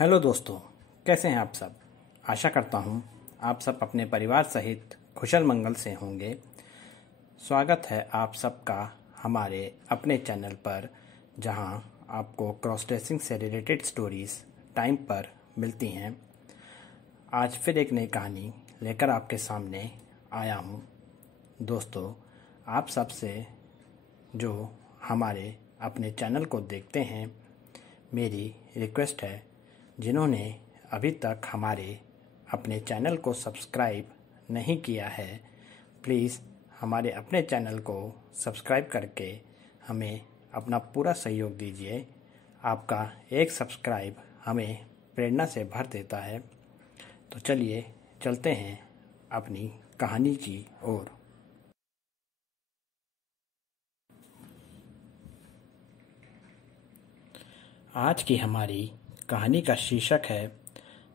Hello दोस्तों, कैसे हैं आप सब। आशा करता हूं आप सब अपने परिवार सहित कुशल मंगल से होंगे। स्वागत है आप सबका हमारे अपने चैनल पर, जहां आपको क्रॉस ड्रेसिंग से रिलेटेड स्टोरीज टाइम पर मिलती हैं। आज फिर एक नई कहानी लेकर आपके सामने आया हूं। दोस्तों, आप सबसे जो हमारे अपने चैनल को देखते हैं, मेरी रिक्वेस्ट है, जिन्होंने अभी तक हमारे अपने चैनल को सब्सक्राइब नहीं किया है, प्लीज़ हमारे अपने चैनल को सब्सक्राइब करके हमें अपना पूरा सहयोग दीजिए। आपका एक सब्सक्राइब हमें प्रेरणा से भर देता है। तो चलिए चलते हैं अपनी कहानी की ओर। आज की हमारी कहानी का शीर्षक है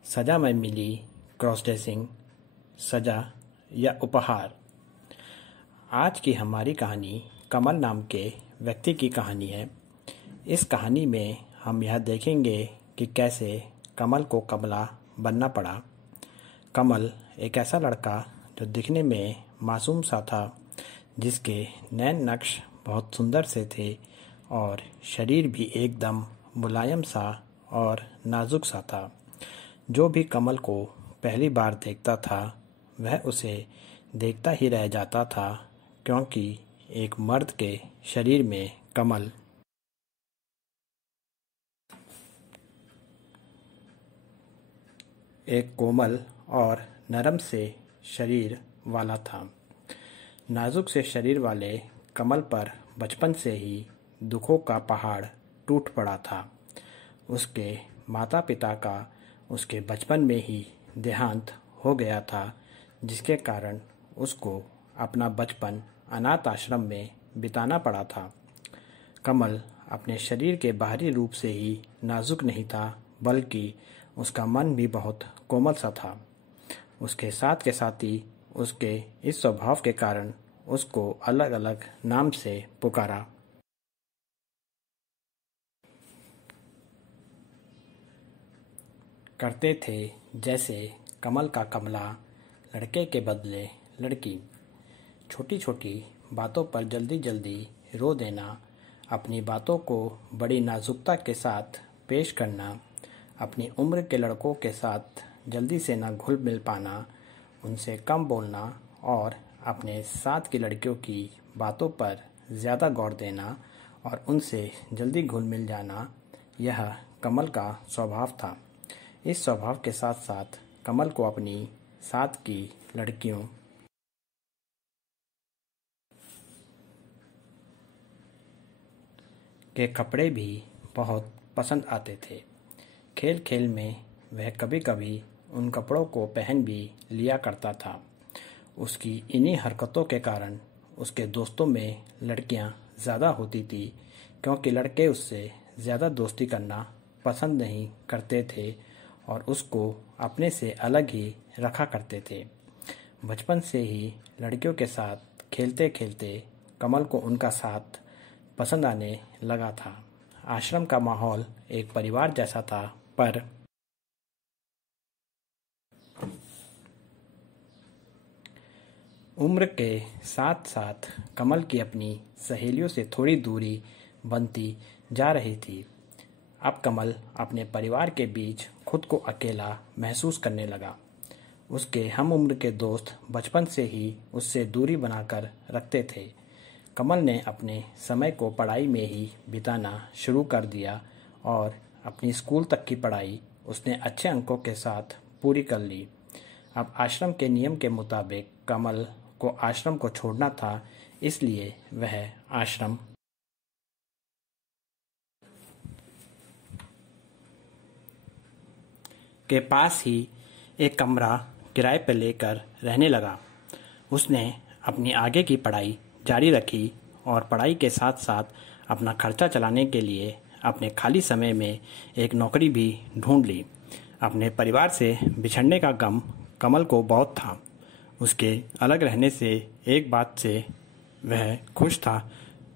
सजा में मिली क्रॉस ड्रेसिंग, सजा या उपहार। आज की हमारी कहानी कमल नाम के व्यक्ति की कहानी है। इस कहानी में हम यह देखेंगे कि कैसे कमल को कमला बनना पड़ा। कमल एक ऐसा लड़का जो दिखने में मासूम सा था, जिसके नैन नक्श बहुत सुंदर से थे और शरीर भी एकदम मुलायम सा और नाजुक सा था। जो भी कमल को पहली बार देखता था, वह उसे देखता ही रह जाता था, क्योंकि एक मर्द के शरीर में कमल एक कोमल और नरम से शरीर वाला था। नाजुक से शरीर वाले कमल पर बचपन से ही दुखों का पहाड़ टूट पड़ा था। उसके माता पिता का उसके बचपन में ही देहांत हो गया था, जिसके कारण उसको अपना बचपन अनाथ आश्रम में बिताना पड़ा था। कमल अपने शरीर के बाहरी रूप से ही नाजुक नहीं था, बल्कि उसका मन भी बहुत कोमल सा था। उसके साथ के साथ ही उसके इस स्वभाव के कारण उसको अलग अलग नाम से पुकारा करते थे, जैसे कमल का कमला, लड़के के बदले लड़की। छोटी छोटी बातों पर जल्दी जल्दी रो देना, अपनी बातों को बड़ी नाजुकता के साथ पेश करना, अपनी उम्र के लड़कों के साथ जल्दी से ना घुल मिल पाना, उनसे कम बोलना और अपने साथ की लड़कियों की बातों पर ज़्यादा गौर देना और उनसे जल्दी घुल मिल जाना, यह कमल का स्वभाव था। इस स्वभाव के साथ साथ कमल को अपनी साथ की लड़कियों के कपड़े भी बहुत पसंद आते थे। खेल खेल में वह कभी कभी उन कपड़ों को पहन भी लिया करता था। उसकी इन्हीं हरकतों के कारण उसके दोस्तों में लड़कियां ज़्यादा होती थी, क्योंकि लड़के उससे ज़्यादा दोस्ती करना पसंद नहीं करते थे और उसको अपने से अलग ही रखा करते थे। बचपन से ही लड़कियों के साथ खेलते खेलते कमल को उनका साथ पसंद आने लगा था। आश्रम का माहौल एक परिवार जैसा था, पर उम्र के साथ साथ कमल की अपनी सहेलियों से थोड़ी दूरी बनती जा रही थी। अब कमल अपने परिवार के बीच खुद को अकेला महसूस करने लगा। उसके हम उम्र के दोस्त बचपन से ही उससे दूरी बनाकर रखते थे। कमल ने अपने समय को पढ़ाई में ही बिताना शुरू कर दिया और अपनी स्कूल तक की पढ़ाई उसने अच्छे अंकों के साथ पूरी कर ली। अब आश्रम के नियम के मुताबिक कमल को आश्रम को छोड़ना था, इसलिए वह आश्रम के पास ही एक कमरा किराए पर लेकर रहने लगा। उसने अपनी आगे की पढ़ाई जारी रखी और पढ़ाई के साथ साथ अपना खर्चा चलाने के लिए अपने खाली समय में एक नौकरी भी ढूंढ ली। अपने परिवार से बिछड़ने का गम कमल को बहुत था। उसके अलग रहने से एक बात से वह खुश था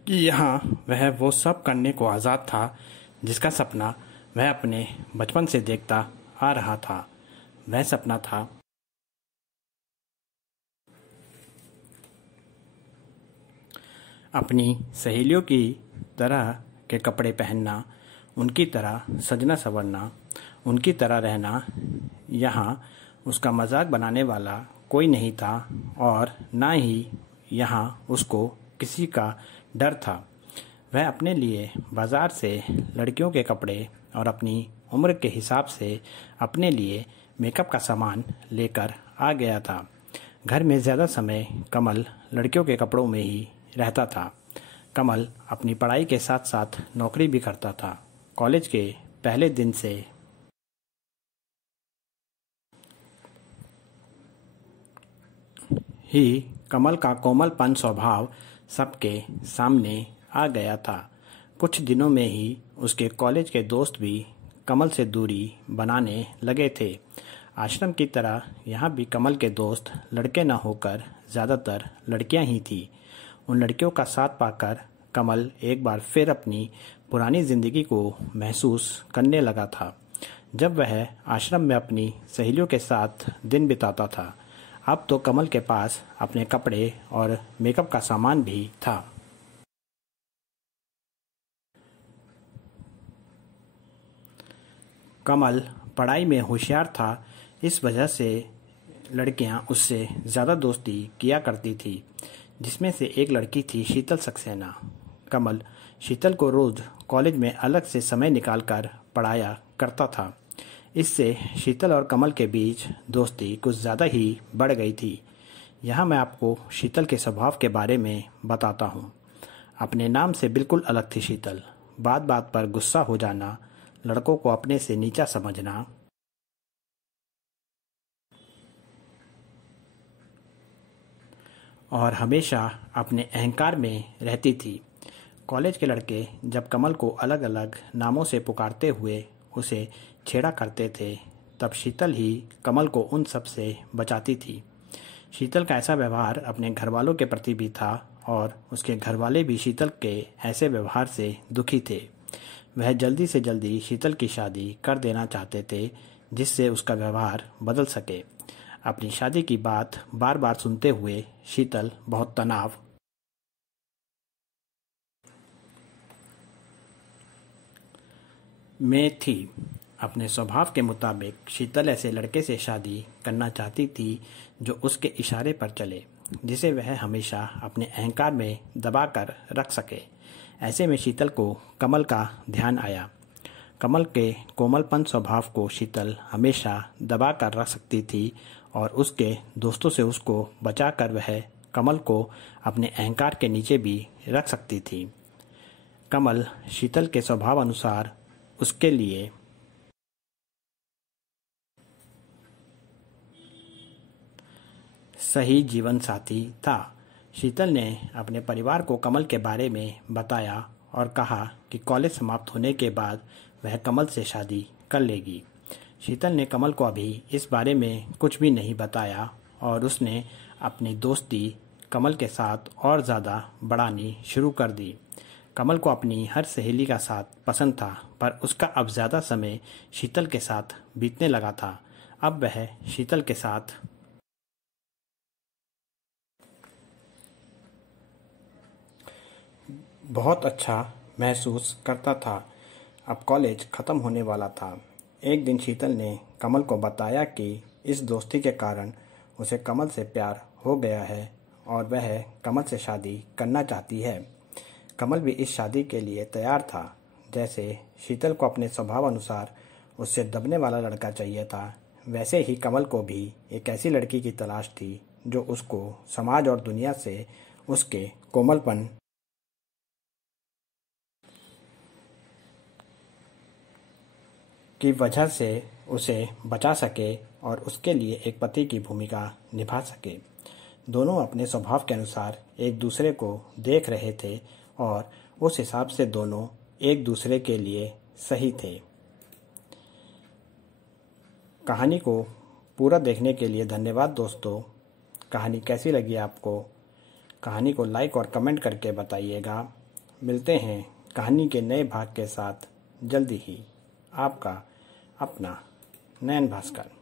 कि यहाँ वह वो सब करने को आज़ाद था जिसका सपना वह अपने बचपन से देखता आ रहा था। वह सपना था अपनी सहेलियों की तरह के कपड़े पहनना, उनकी तरह सजना संवरना, उनकी तरह रहना। यहाँ उसका मजाक बनाने वाला कोई नहीं था और ना ही यहाँ उसको किसी का डर था। वह अपने लिए बाजार से लड़कियों के कपड़े और अपनी उम्र के हिसाब से अपने लिए मेकअप का सामान लेकर आ गया था। घर में ज़्यादा समय कमल लड़कियों के कपड़ों में ही रहता था। कमल अपनी पढ़ाई के साथ साथ नौकरी भी करता था। कॉलेज के पहले दिन से ही कमल का कोमलपन स्वभाव सबके सामने आ गया था। कुछ दिनों में ही उसके कॉलेज के दोस्त भी कमल से दूरी बनाने लगे थे। आश्रम की तरह यहाँ भी कमल के दोस्त लड़के न होकर ज़्यादातर लड़कियाँ ही थीं। उन लड़कियों का साथ पाकर कमल एक बार फिर अपनी पुरानी ज़िंदगी को महसूस करने लगा था, जब वह आश्रम में अपनी सहेलियों के साथ दिन बिताता था। अब तो कमल के पास अपने कपड़े और मेकअप का सामान भी था। कमल पढ़ाई में होशियार था, इस वजह से लड़कियां उससे ज़्यादा दोस्ती किया करती थी, जिसमें से एक लड़की थी शीतल सक्सेना। कमल शीतल को रोज़ कॉलेज में अलग से समय निकालकर पढ़ाया करता था। इससे शीतल और कमल के बीच दोस्ती कुछ ज़्यादा ही बढ़ गई थी। यहाँ मैं आपको शीतल के स्वभाव के बारे में बताता हूँ। अपने नाम से बिल्कुल अलग थी शीतल। बात बात पर गुस्सा हो जाना, लड़कों को अपने से नीचा समझना और हमेशा अपने अहंकार में रहती थी। कॉलेज के लड़के जब कमल को अलग अलग नामों से पुकारते हुए उसे छेड़ा करते थे, तब शीतल ही कमल को उन सब से बचाती थी। शीतल का ऐसा व्यवहार अपने घर वालों के प्रति भी था और उसके घर वाले भी शीतल के ऐसे व्यवहार से दुखी थे। वह जल्दी से जल्दी शीतल की शादी कर देना चाहते थे, जिससे उसका व्यवहार बदल सके। अपनी शादी की बात बार बार सुनते हुए शीतल बहुत तनाव में थी। अपने स्वभाव के मुताबिक शीतल ऐसे लड़के से शादी करना चाहती थी जो उसके इशारे पर चले, जिसे वह हमेशा अपने अहंकार में दबा कर रख सके। ऐसे में शीतल को कमल का ध्यान आया। कमल के कोमलपन स्वभाव को शीतल हमेशा दबा कर रख सकती थी और उसके दोस्तों से उसको बचा कर वह कमल को अपने अहंकार के नीचे भी रख सकती थी। कमल शीतल के स्वभाव अनुसार उसके लिए सही जीवन साथी था। शीतल ने अपने परिवार को कमल के बारे में बताया और कहा कि कॉलेज समाप्त होने के बाद वह कमल से शादी कर लेगी। शीतल ने कमल को अभी इस बारे में कुछ भी नहीं बताया और उसने अपनी दोस्ती कमल के साथ और ज़्यादा बढ़ानी शुरू कर दी। कमल को अपनी हर सहेली का साथ पसंद था, पर उसका अब ज़्यादा समय शीतल के साथ बीतने लगा था। अब वह शीतल के साथ बहुत अच्छा महसूस करता था। अब कॉलेज ख़त्म होने वाला था। एक दिन शीतल ने कमल को बताया कि इस दोस्ती के कारण उसे कमल से प्यार हो गया है और वह कमल से शादी करना चाहती है। कमल भी इस शादी के लिए तैयार था। जैसे शीतल को अपने स्वभाव अनुसार उससे दबने वाला लड़का चाहिए था, वैसे ही कमल को भी एक ऐसी लड़की की तलाश थी जो उसको समाज और दुनिया से उसके कोमलपन की वजह से उसे बचा सके और उसके लिए एक पति की भूमिका निभा सके। दोनों अपने स्वभाव के अनुसार एक दूसरे को देख रहे थे और उस हिसाब से दोनों एक दूसरे के लिए सही थे। कहानी को पूरा देखने के लिए धन्यवाद दोस्तों। कहानी कैसी लगी आपको? कहानी को लाइक और कमेंट करके बताइएगा। मिलते हैं कहानी के नए भाग के साथ जल्दी ही। आपका अपना नयन भास्कर।